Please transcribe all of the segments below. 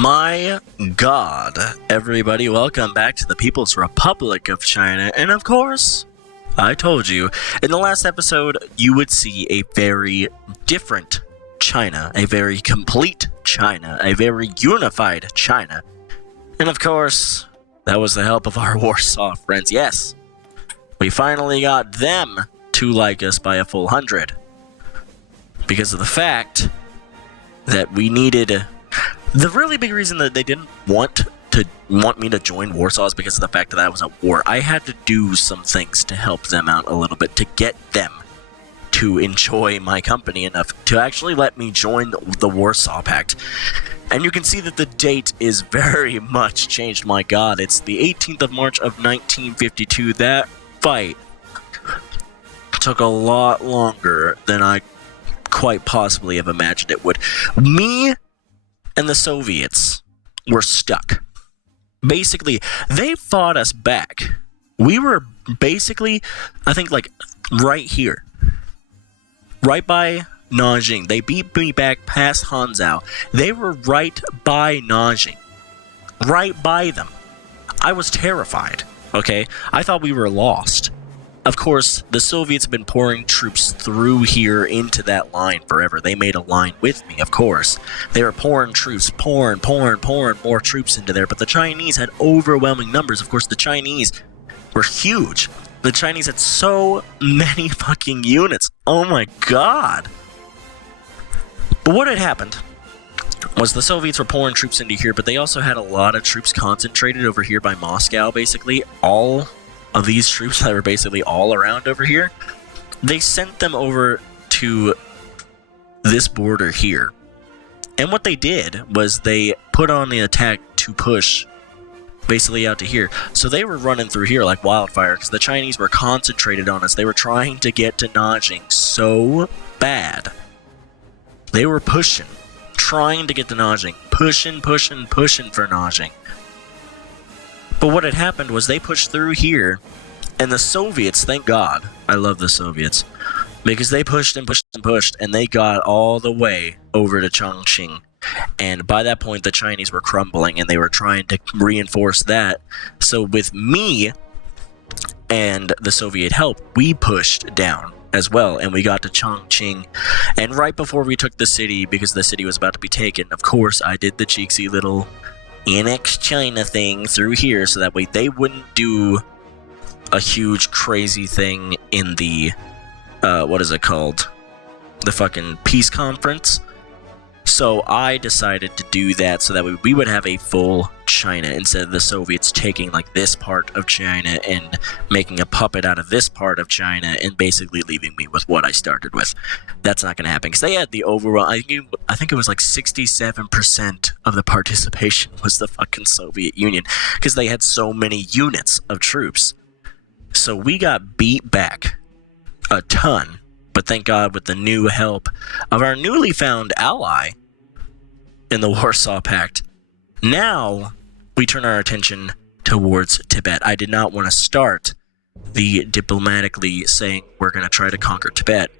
My God, everybody, welcome back to the People's Republic of China. And of course, I told you, in the last episode, you would see a very different China, a very complete China, a very unified China. And of course, that was the help of our Warsaw friends. Yes, we finally got them to like us by a full 100. Because of the fact that we needed... The really big reason that they didn't want me to join Warsaw is because of the fact that I was at war. I had to do some things to help them out a little bit, to get them to enjoy my company enough to actually let me join the Warsaw Pact. And you can see that the date is very much changed. My God, it's the 18th of March of 1952. That fight took a lot longer than I quite possibly have imagined it would. Me and the Soviets were stuck. Basically, they fought us back. We were basically, I think, like, right here. Right by Nanjing. They beat me back past Hanzhou. They were right by Nanjing. Right by them. I was terrified, okay? I thought we were lost. Of course, the Soviets have been pouring troops through here into that line forever. They made a line with me, of course. They were pouring troops, pouring more troops into there. But the Chinese had overwhelming numbers. Of course, the Chinese were huge. The Chinese had so many fucking units. Oh my God. But what had happened was the Soviets were pouring troops into here, but they also had a lot of troops concentrated over here by Moscow, basically. All of these troops that were basically all around over here, they sent them over to this border here. And what they did was they put on the attack to push basically out to here. So they were running through here like wildfire because the Chinese were concentrated on us. They were trying to get to Nanjing so bad. They were pushing, trying to get to Nanjing, pushing for Nanjing. But what had happened was they pushed through here, and the Soviets, thank God, I love the Soviets, because they pushed and pushed, and they got all the way over to Chongqing. And by that point, the Chinese were crumbling, and they were trying to reinforce that. So with me and the Soviet help, we pushed down as well, and we got to Chongqing. And right before we took the city, because the city was about to be taken, of course, I did the cheeksy little annex China thing through here so that way they wouldn't do a huge crazy thing in the what is it called, the fucking peace conference. So I decided to do that so that way we would have a full China instead of the Soviets taking like this part of China and making a puppet out of this part of China and basically leaving me with what I started with. That's not going to happen because they had the overall, I think it was like 67% of the participation was the fucking Soviet Union because they had so many units of troops. So we got beat back a ton, but thank God with the new help of our newly found ally in the Warsaw Pact, now we turn our attention towards Tibet. I did not want to start the diplomatically saying we're going to try to conquer Tibet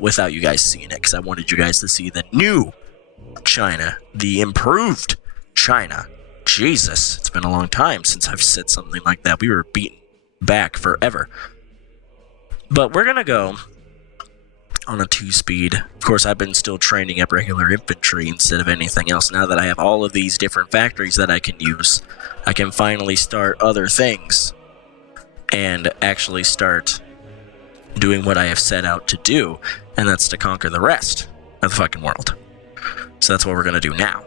without you guys seeing it, because I wanted you guys to see the new China, the improved China. Jesus, it's been a long time since I've said something like that. We were beaten back forever. But we're going to go on a 2-speed. Of course, I've been still training up regular infantry instead of anything else. Now that I have all of these different factories that I can use, I can finally start other things and actually start doing what I have set out to do, and that's to conquer the rest of the fucking world. So that's what we're going to do now.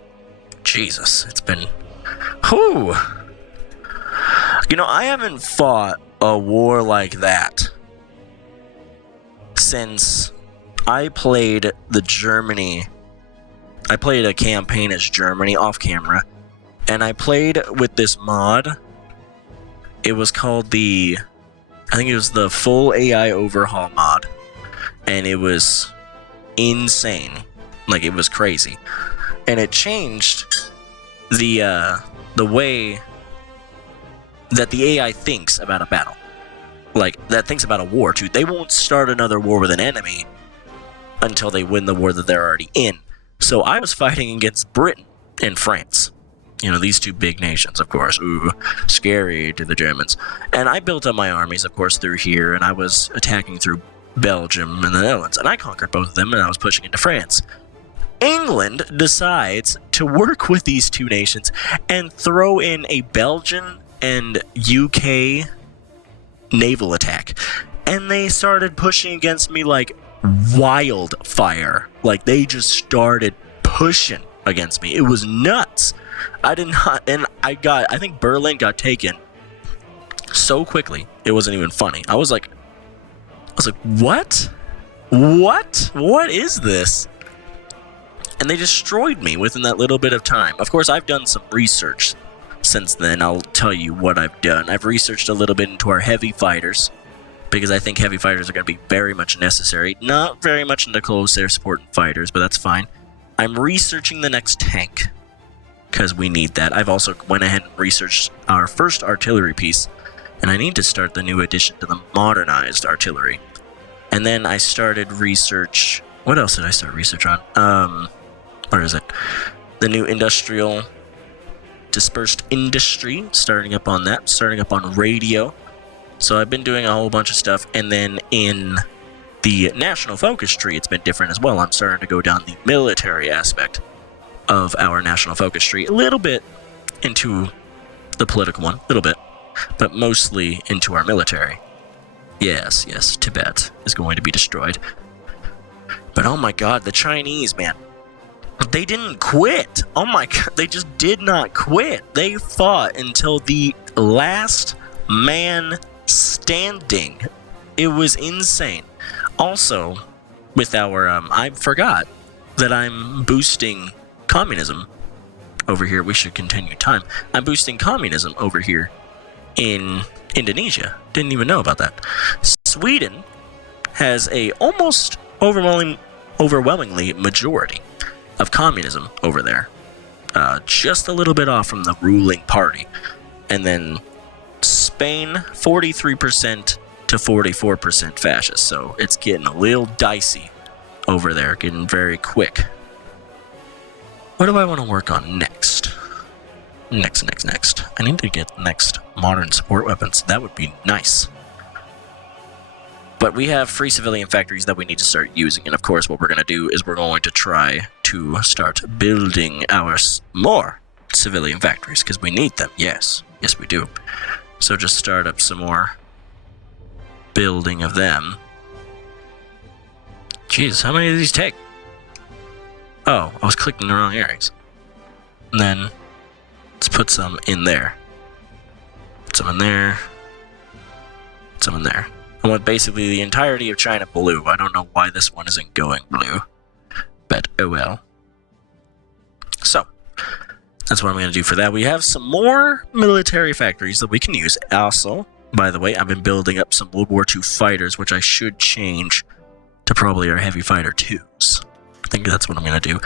Jesus, it's been... Whew! You know, I haven't fought a war like that since I played I played a campaign as Germany off camera, and I played with this mod. It was called I think it was the full AI overhaul mod, and it was insane. Like, it was crazy. And it changed the way that the AI thinks about a battle. Like, that thinks about a war, too. They won't start another war with an enemy until they win the war that they're already in. So I was fighting against Britain, and France. You know, these two big nations, of course. Ooh, scary to the Germans. And I built up my armies, of course, through here, and I was attacking through Belgium and the Netherlands, and I conquered both of them, and I was pushing into France. England decides to work with these two nations and throw in a Belgian and UK naval attack. And they started pushing against me like wildfire. Like, they just started pushing against me. It was nuts. I think Berlin got taken so quickly, it wasn't even funny. I was like, what? What is this? And they destroyed me within that little bit of time. Of course, I've done some research since then. I'll tell you what I've done. I've researched a little bit into our heavy fighters, because I think heavy fighters are going to be very much necessary. Not very much into close air support and fighters, but that's fine. I'm researching the next tank, because we need that. I've also went ahead and researched our first artillery piece, and I need to start the new addition to the modernized artillery. And then I started research... What else did I start research on? Where is it? The new industrial dispersed industry, starting up on that, starting up on radio. So I've been doing a whole bunch of stuff, and then in the national focus tree, it's been different as well. I'm starting to go down the military aspect of our national focus tree, a little bit into the political one, a little bit, but mostly into our military. Yes, Tibet is going to be destroyed. But oh my god, the Chinese, man. They didn't quit. Oh my god, they just did not quit. They fought until the last man standing. It was insane. Also, with our, I forgot that I'm boosting communism over here. We should continue time. I'm boosting communism over here in Indonesia. Didn't even know about that. Sweden has a almost overwhelmingly majority of communism over there. Just a little bit off from the ruling party. And then Spain, 43% to 44% fascist. So it's getting a little dicey over there, getting very quick. What do I want to work on next? Next. I need to get next modern support weapons. That would be nice. But we have free civilian factories that we need to start using. And of course, what we're going to do is we're going to try to start building our more civilian factories, because we need them. Yes, we do. So just start up some more building of them. Jeez, how many of these take? Oh, I was clicking the wrong areas. And then let's put some in there. Put some in there. Put some in there. I want basically the entirety of China blue. I don't know why this one isn't going blue, but oh well. So, that's what I'm going to do for that. We have some more military factories that we can use. Also, by the way, I've been building up some World War II fighters, which I should change to probably our heavy fighter 2s. I think that's what I'm going to do.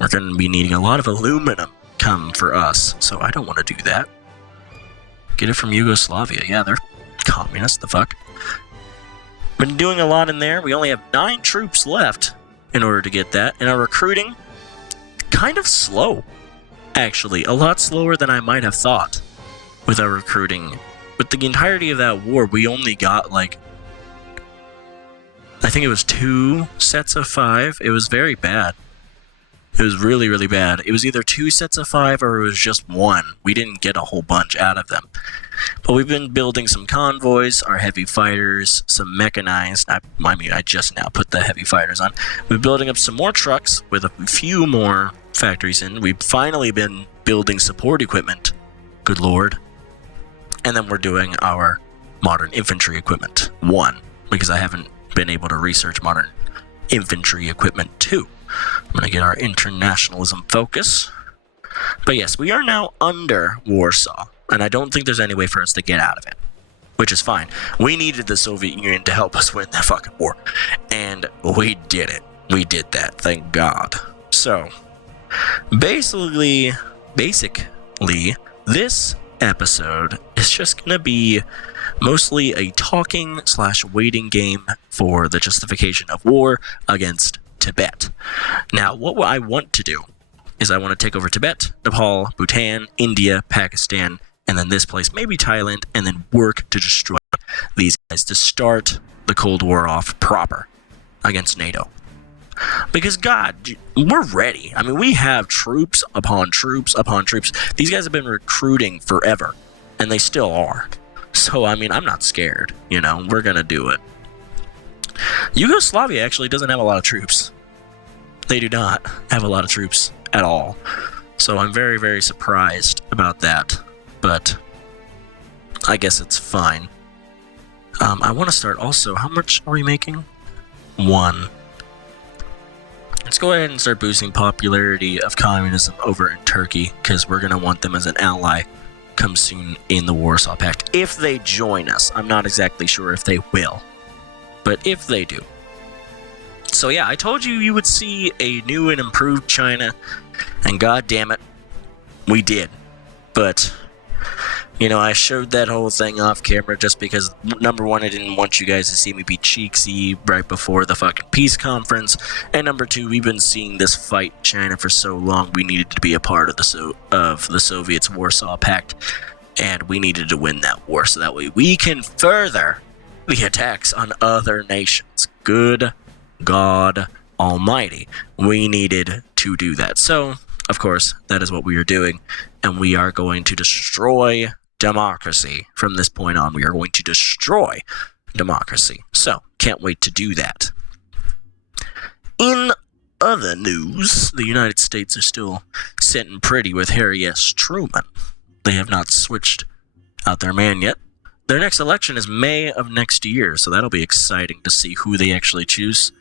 We're going to be needing a lot of aluminum come for us, so I don't want to do that. Get it from Yugoslavia. Yeah, they're communists, the fuck. Been doing a lot in there. We only have 9 troops left in order to get that. And our recruiting, kind of slow, actually. A lot slower than I might have thought with our recruiting. With the entirety of that war, we only got, like, I think it was 2 sets of 5. It was very bad. It was really, really bad. It was either 2 sets of 5 or it was just 1. We didn't get a whole bunch out of them. But we've been building some convoys, our heavy fighters, some mechanized. I just now put the heavy fighters on. We're building up some more trucks with a few more factories in. We've finally been building support equipment. Good lord. And then we're doing our modern infantry equipment 1, because I haven't been able to research modern infantry equipment 2. I'm going to get our internationalism focus. But yes, we are now under Warsaw, and I don't think there's any way for us to get out of it, which is fine. We needed the Soviet Union to help us win that fucking war, and we did it. We did that, thank God. So, basically, this episode is just going to be mostly a talking/waiting game for the justification of war against Tibet. Now, what I want to do is I want to take over Tibet, Nepal, Bhutan, India, Pakistan, and then this place, maybe Thailand, and then work to destroy these guys to start the Cold War off proper against NATO. Because, God, we're ready. I mean, we have troops upon troops upon troops. These guys have been recruiting forever, and they still are. So, I mean, I'm not scared. You know, we're going to do it. Yugoslavia actually doesn't have a lot of troops. They do not have a lot of troops at all. So I'm very, very surprised about that. But I guess it's fine. I want to start also. How much are we making? 1. Let's go ahead and start boosting popularity of communism over in Turkey, because we're going to want them as an ally come soon in the Warsaw Pact. If they join us. I'm not exactly sure if they will. But if they do. So yeah, I told you you would see a new and improved China, and god damn it, we did. But, you know, I showed that whole thing off camera just because, number one, I didn't want you guys to see me be cheeksy right before the fucking peace conference, and number two, we've been seeing this fight in China for so long, we needed to be a part of the Soviets' Warsaw Pact, and we needed to win that war so that way we can further the attacks on other nations. Good God Almighty, we needed to do that. So, of course, that is what we are doing, and we are going to destroy democracy. From this point on, we are going to destroy democracy. So, can't wait to do that. In other news, the United States are still sitting pretty with Harry S. Truman. They have not switched out their man yet. Their next election is May of next year, so that'll be exciting to see who they actually choose.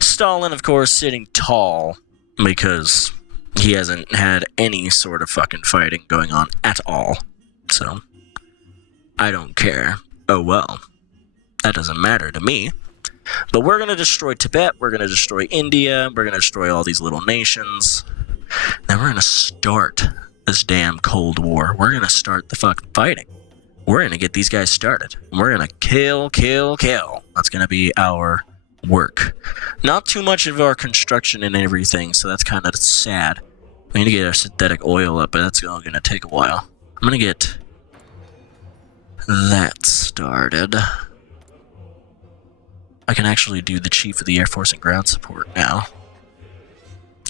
Stalin, of course, sitting tall because he hasn't had any sort of fucking fighting going on at all. So, I don't care. Oh well. That doesn't matter to me. But we're going to destroy Tibet, we're going to destroy India, we're going to destroy all these little nations. Then we're going to start this damn Cold War. We're going to start the fucking fighting. We're going to get these guys started. We're going to kill, kill, kill. That's going to be our work. Not too much of our construction and everything, so that's kind of sad. We need to get our synthetic oil up, but that's all going to take a while. I'm going to get that started. I can actually do the Chief of the Air Force and Ground Support now.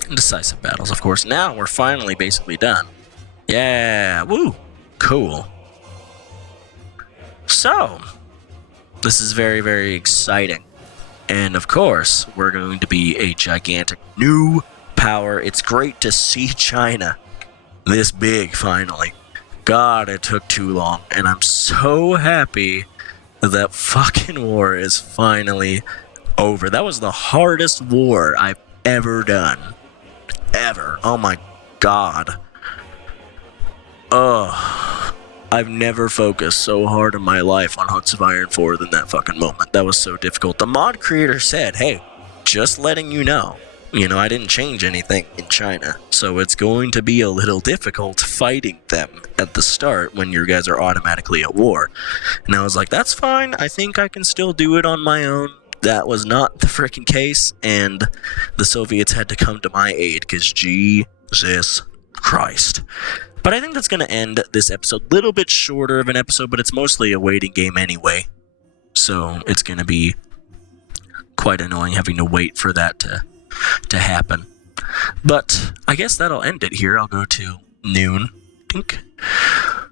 And decisive battles, of course. Now we're finally basically done. Yeah, woo, cool. So, this is very, very exciting. And of course, we're going to be a gigantic new power. It's great to see China this big, finally. God, it took too long. And I'm so happy that fucking war is finally over. That was the hardest war I've ever done. Ever. Oh my God. Ugh. I've never focused so hard in my life on Hearts of Iron 4 than that fucking moment. That was so difficult. The mod creator said, hey, just letting you know, I didn't change anything in China, so it's going to be a little difficult fighting them at the start when your guys are automatically at war. And I was like, that's fine. I think I can still do it on my own. That was not the freaking case, and the Soviets had to come to my aid, because Jesus Christ. But I think that's going to end this episode. A little bit shorter of an episode, but it's mostly a waiting game anyway. So it's going to be quite annoying having to wait for that to happen. But I guess that'll end it here. I'll go to noon. Tink.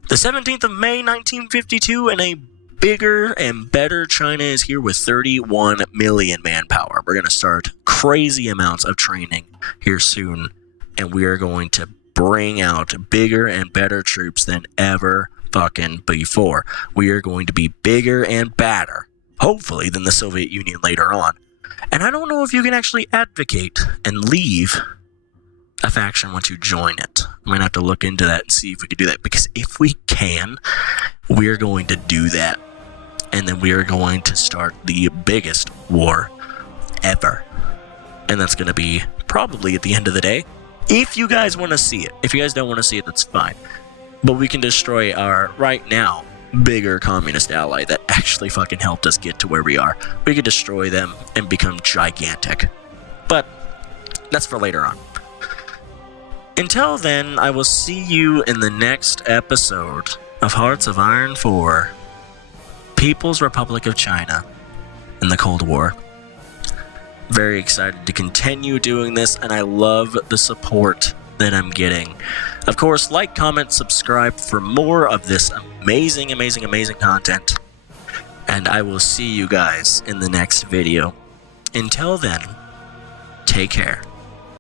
The 17th of May, 1952, and a bigger and better China is here with 31 million manpower. We're going to start crazy amounts of training here soon, and we are going to bring out bigger and better troops than ever fucking before. We are going to be bigger and badder, hopefully, than the Soviet Union later on. And I don't know if you can actually advocate and leave a faction once you join it. I'm going to have to look into that and see if we can do that, because if we can, we're going to do that. And then we are going to start the biggest war ever. And that's going to be probably at the end of the day. If you guys want to see it. If you guys don't want to see it, that's fine. But we can destroy our, right now, bigger communist ally that actually fucking helped us get to where we are. We could destroy them and become gigantic. But that's for later on. Until then, I will see you in the next episode of Hearts of Iron 4, People's Republic of China in the Cold War. Very excited to continue doing this, and I love the support that I'm getting. Of course, like, comment, subscribe for more of this amazing content. And I will see you guys in the next video. Until then, take care.